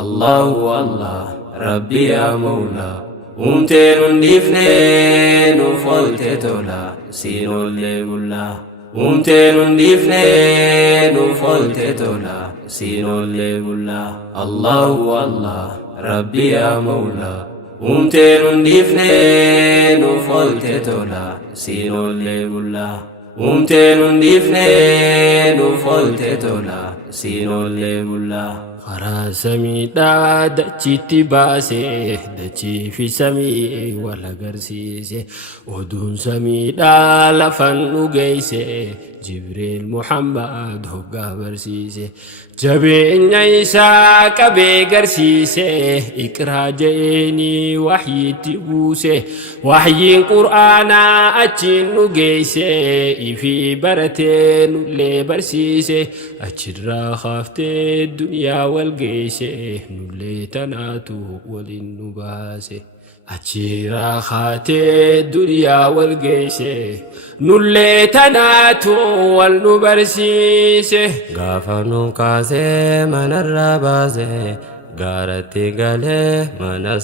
الله والله ربي يا مولا أمتين ديفنين وفلت تولا سينو اللي قلا أمتين ديفنين وفلت تولا سينو اللي قلا الله والله ربي يا مولا أمتين ديفنين وفلت تولا سينو اللي قلا أمتين ديفنين وفلت تولا سينو اللي قلا karaa samiidhaa dachiitti baasee dachii fi samii wal agarsiise oduun samiidhaa lafan dhugeeyse jibriil muhammad hoggaa barsiise jabeenya isaa qabee garsiise iqraa je'eeni wahyiitti buuse wahyiin qur'aanaa achiin dhugeeyse ifi baratee nullee barsiise achirraa haaftee duniyaa والقيسه نولي تناتو وللنباسه أجيرا خاتي الدنيا والقيسه نولي تناتو والنبرسيسه غافنون كاسه من الربازه غارتي غاله من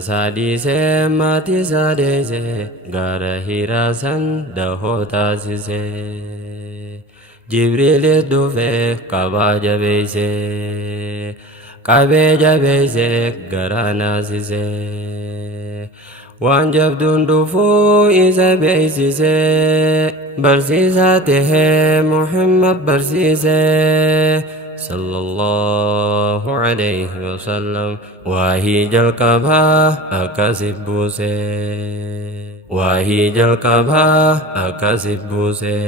ساديسه ماتي ساديسه غاره هيراسن دهو تاسيسه جبريل دوفه كبا جبيسه غرانا سيسه وان جبدون دوفو إذا بيسيسه برسيساته محمد برسيسه صلى الله عليه وسلم وهي جلكبها أكسب بوسه وهي جلكبها أكسب بوسه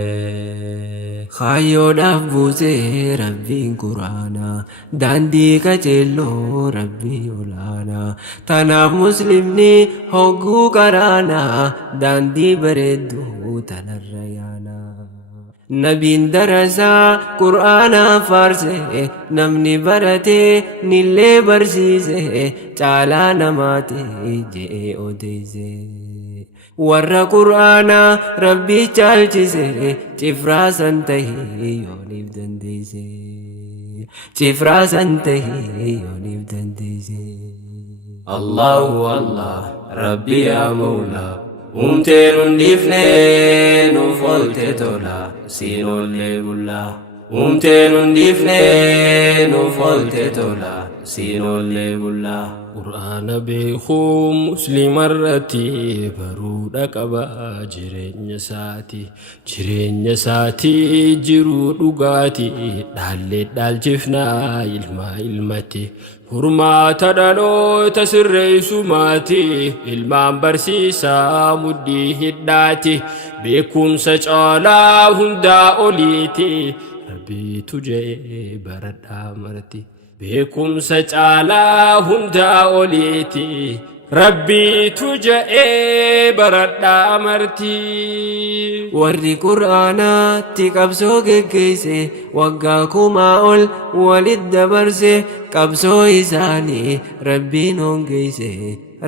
خايو دافوسه ربي قرانا داندي كجلو ربي يولانا تناف مسلمني هوغو قرانا داندي بردو تنريانا نبين درسا قرآن فارسه نمني برته نلي برسيسه چالا نماته جئ اوديسه ور قرآن ربي چالچسه چفرا سنته يونيف دنديسه چفرا سنته يونيف دنديسه الله والله ربي يا مولا أمتين ديفنين وفلت تولا سينو اللي قلا أمتين ديفنين وفلت تولا سينو اللي قلا قرآن بيخو مسلم الرتي برود قبا جرين ساتي جرو دقاتي دال جفنا ilmati Hurmaata dhaloota sirreessumaati ilmaan barsiisaa muddii hidhaati beekumsa caalaa hundaa oliiti rabbiitu jedhee baradhaa marti beekumsa caalaa hundaa oliiti rabbiitu jedhee baradhaa marti warri qur'aanaatti qabsoo geggeesse waggaa kumaa ol walit dabarse qabsoo isaanii rabbiin hongeesse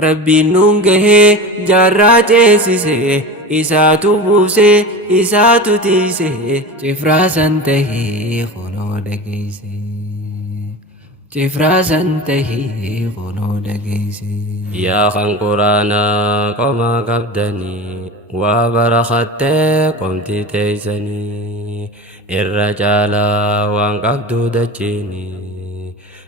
rabbiin nun gahee jaarraa ceesise isaatu buuse isaatu tiise cifraa san tahee kunoo dhageesse cifraa san tahee kunoo dhageesse yaa kan quraanaa qoma qabdanii waa barakhattee qomti teeysanii irra caalaa waan qabduu dachiinii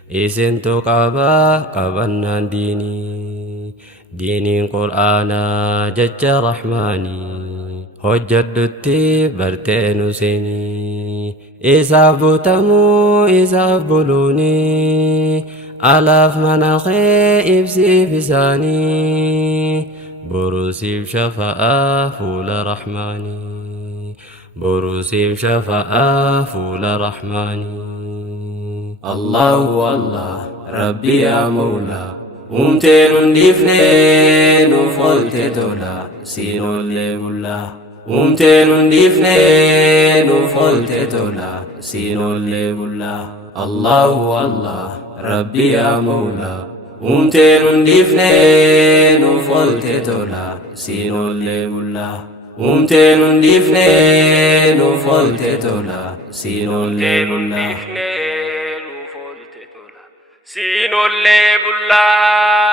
isintu qabannaan diiniin qur'aanaa jecha rahmaanii hojjedhutti barteen useenii isaaf butamuu isaaf buluunii alaaf manaqee ibsiif isaanii borusiif shafa'aa fuula rahmaanii borusiif shafa'aa fuula rahmaanii الله والله ربي يا مولا أمتين ديفنين وفلت تولا سينو اللي قلا أمتين ديفنين وفلت تولا سينو اللي قلا الله والله ربي يا مولا أمتين ديفنين وفلت تولا سينو اللي قلا أمتين ديفنين وفلت تولا سينو اللي قلا siinollee bullaa